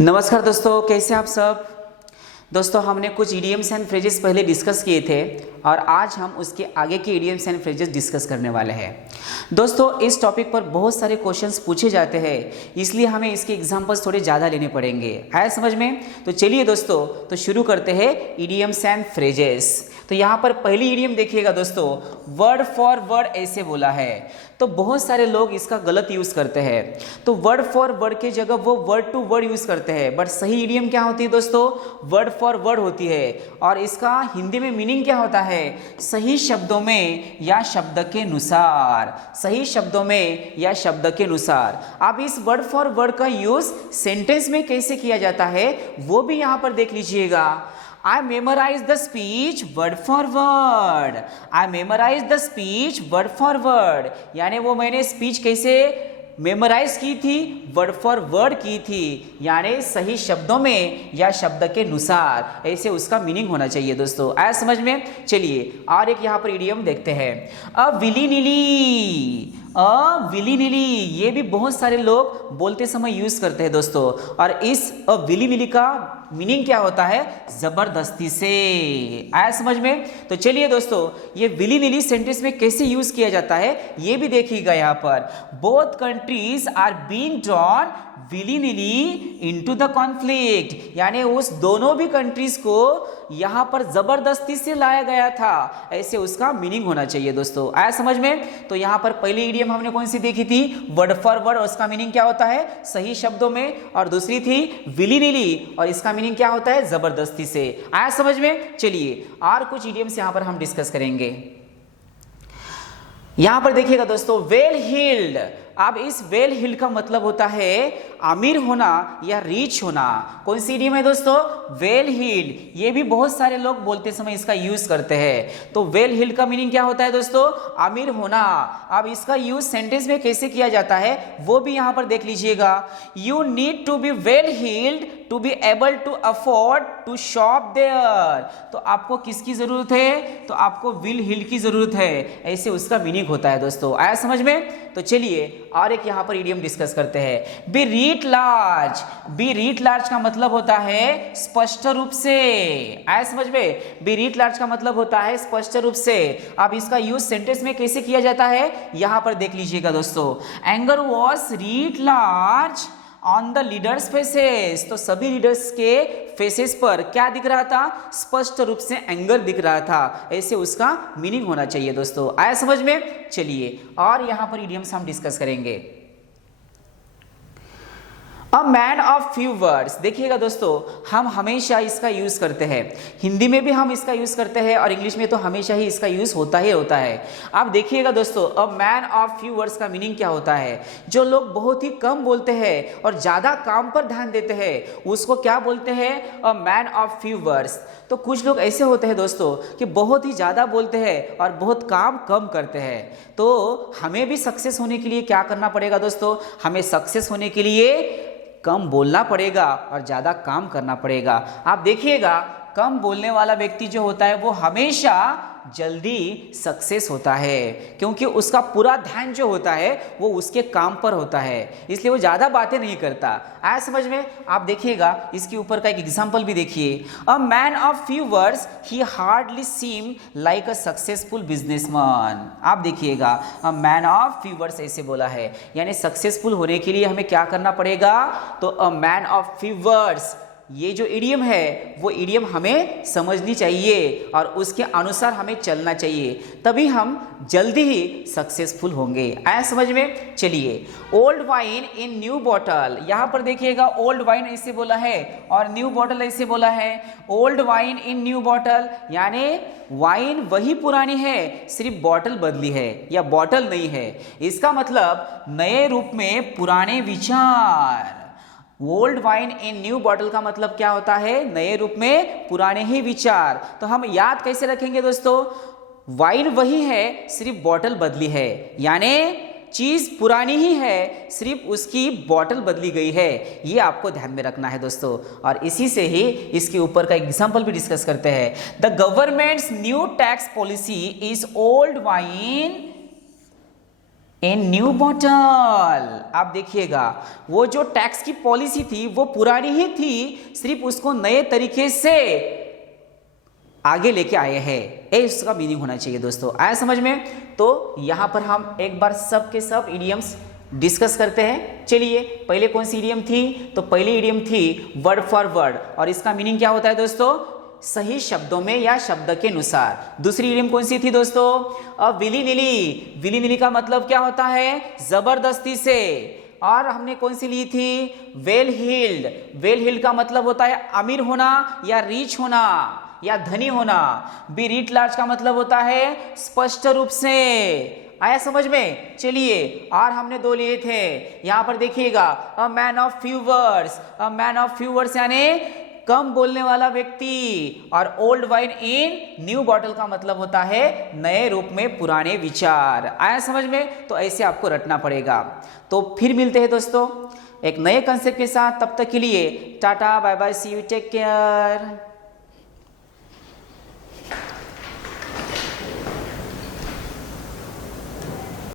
नमस्कार दोस्तों, कैसे आप सब। दोस्तों, हमने कुछ इडियम्स एंड फ्रेजेस पहले डिस्कस किए थे और आज हम उसके आगे के इडियम्स एंड फ्रेजेस डिस्कस करने वाले हैं। दोस्तों, इस टॉपिक पर बहुत सारे क्वेश्चंस पूछे जाते हैं, इसलिए हमें इसके एग्जांपल्स थोड़े ज़्यादा लेने पड़ेंगे। आया समझ में? तो चलिए दोस्तों, तो शुरू करते हैं इडियम्स एंड फ्रेजेस। तो यहाँ पर पहली इडियम देखिएगा दोस्तों, वर्ड फॉर वर्ड ऐसे बोला है। तो बहुत सारे लोग इसका गलत यूज़ करते हैं। तो वर्ड फॉर वर्ड के जगह वो वर्ड टू वर्ड यूज़ करते हैं, बट सही इडियम क्या होती है दोस्तों? वर्ड फॉर वर्ड होती है। और इसका हिंदी में मीनिंग क्या होता है? सही शब्दों में या शब्द के अनुसार। सही शब्दों में या शब्द के अनुसार। अब इस वर्ड फॉर वर्ड का यूज़ सेंटेंस में कैसे किया जाता है वो भी यहाँ पर देख लीजिएगा। I memorize the speech word for word. I memorize the speech word for word. यानी वो मैंने स्पीच कैसे मेमोराइज की थी? वर्ड फॉर वर्ड की थी, यानी सही शब्दों में या शब्द के अनुसार। ऐसे उसका मीनिंग होना चाहिए दोस्तों। आया समझ में? चलिए और एक यहाँ पर इडियम देखते हैं, अ विली नीली। अ विली नीली ये भी बहुत सारे लोग बोलते समय यूज करते हैं दोस्तों। और इस अ विली नीली का मीनिंग क्या होता है? जबरदस्ती से। आया समझ में? तो चलिए दोस्तों, ये विली नीली सेंटेंस में कैसे यूज किया जाता है ये भी देखिएगा। यहाँ पर both countries are being drawn willy nilly into the conflict, यानी उस दोनों भी कंट्रीज को यहाँ पर जबरदस्ती से लाया गया था, ऐसे उसका मीनिंग होना चाहिए दोस्तों। आया समझ में? तो यहाँ पर पहली इडियम हमने कौन सी देखी थी? वर्ड फॉर वर्ड, और उसका मीनिंग क्या होता है? सही शब्दों में। और दूसरी थी विली नीली, और इसका मीनिंग क्या होता है? जबरदस्ती से। आया समझ में? चलिए और कुछ इडियम्स यहाँ पर हम डिस्कस करेंगे। यहां पर देखिएगा दोस्तों, वेल हील्ड। अब इस वेल हील्ड का मतलब होता है अमीर होना या रिच होना। कौन सी इडियम है दोस्तों? Well heeled. ये भी बहुत सारे लोग बोलते समय इसका यूज करते हैं। तो वेल हील्ड का मीनिंग क्या होता है दोस्तों? अमीर होना। अब इसका यूज सेंटेंस में कैसे किया जाता है वो भी यहां पर देख लीजिएगा। You need to be well heeled to be able to afford to shop there. तो आपको किसकी जरूरत है? तो आपको विल हील्ड की जरूरत है, ऐसे उसका मीनिंग होता है दोस्तों। आया समझ में? तो चलिए और एक यहां पर इडियम डिस्कस करते हैं, be writ large. Be writ large का मतलब होता है स्पष्ट रूप से। आया समझ में? बी रीट लार्ज का मतलब होता है स्पष्ट रूप से। अब इसका यूज सेंटेंस में कैसे किया जाता है यहां पर देख लीजिएगा दोस्तों। Anger was writ large on the leaders faces. तो सभी लीडर्स के फेसेस पर क्या दिख रहा था? स्पष्ट रूप से एंगर दिख रहा था, ऐसे उसका मीनिंग होना चाहिए दोस्तों। आया समझ में? चलिए और यहां पर इडियम्स हम डिस्कस करेंगे। A man of few words. देखिएगा दोस्तों, हम हमेशा इसका यूज करते हैं, हिंदी में भी हम इसका यूज करते हैं और इंग्लिश में तो हमेशा ही इसका यूज होता ही होता है। आप देखिएगा दोस्तों, a man of few words का मीनिंग क्या होता है? जो लोग बहुत ही कम बोलते हैं और ज्यादा काम पर ध्यान देते हैं उसको क्या बोलते हैं? A man of few words. तो कुछ लोग ऐसे होते हैं दोस्तों कि बहुत ही ज्यादा बोलते हैं और बहुत काम कम करते हैं। तो हमें भी सक्सेस होने के लिए क्या करना पड़ेगा दोस्तों? हमें सक्सेस होने के लिए कम बोलना पड़ेगा और ज़्यादा काम करना पड़ेगा। आप देखिएगा, कम बोलने वाला व्यक्ति जो होता है वो हमेशा जल्दी सक्सेस होता है, क्योंकि उसका पूरा ध्यान जो होता है वो उसके काम पर होता है, इसलिए वो ज़्यादा बातें नहीं करता। आया समझ में? आप देखिएगा, इसके ऊपर का एक एग्जाम्पल भी देखिए। A man of few words he hardly seem like a successful businessman. आप देखिएगा, a man of few words ऐसे बोला है, यानी सक्सेसफुल होने के लिए हमें क्या करना पड़ेगा? तो a man of few words, ये जो इडियम है वो इडियम हमें समझनी चाहिए और उसके अनुसार हमें चलना चाहिए, तभी हम जल्दी ही सक्सेसफुल होंगे। आया समझ में? चलिए, old wine in new bottle. यहाँ पर देखिएगा, ओल्ड वाइन ऐसे बोला है और न्यू बॉटल ऐसे बोला है। Old wine in new bottle, यानी वाइन वही पुरानी है, सिर्फ बॉटल बदली है या बॉटल नहीं है। इसका मतलब नए रूप में पुराने विचार। Old wine in new bottle का मतलब क्या होता है? नए रूप में पुराने ही विचार। तो हम याद कैसे रखेंगे दोस्तों? वाइन वही है, सिर्फ बॉटल बदली है, यानी चीज पुरानी ही है, सिर्फ उसकी बॉटल बदली गई है। ये आपको ध्यान में रखना है दोस्तों। और इसी से ही इसके ऊपर का एग्जांपल भी डिस्कस करते हैं। The governments new tax policy is old wine a new bottle. आप देखिएगा वो जो टैक्स की पॉलिसी थी वो पुरानी ही थी, सिर्फ उसको नए तरीके से आगे लेके आए हैं, ये इसका मीनिंग होना चाहिए दोस्तों। आया समझ में? तो यहां पर हम एक बार सब के सब इडियम्स डिस्कस करते हैं। चलिए, पहले कौन सी इडियम थी? तो पहली इडियम थी वर्ड फॉर वर्ड, और इसका मीनिंग क्या होता है दोस्तों? सही शब्दों में या शब्द के अनुसार। दूसरी इडियम कौन सी थी दोस्तों? विली निली। विली निली का मतलब क्या होता है? जबरदस्ती से। और हमने कौन सी ली थी? Well heeled. वेल हील्ड का मतलब होता है अमीर होना या रीच होना या धनी होना। बी रीट लार्ज का मतलब होता है स्पष्ट रूप से। आया समझ में? चलिए, और हमने दो लिए थे, यहां पर देखिएगा a man of few words. A man of few words यानी कम बोलने वाला व्यक्ति, और old wine in new bottle का मतलब होता है नए रूप में पुराने विचार। आया समझ में? तो ऐसे आपको रटना पड़ेगा। तो फिर मिलते हैं दोस्तों एक नए कंसेप्ट के साथ, तब तक के लिए tata bye bye, see you, take care.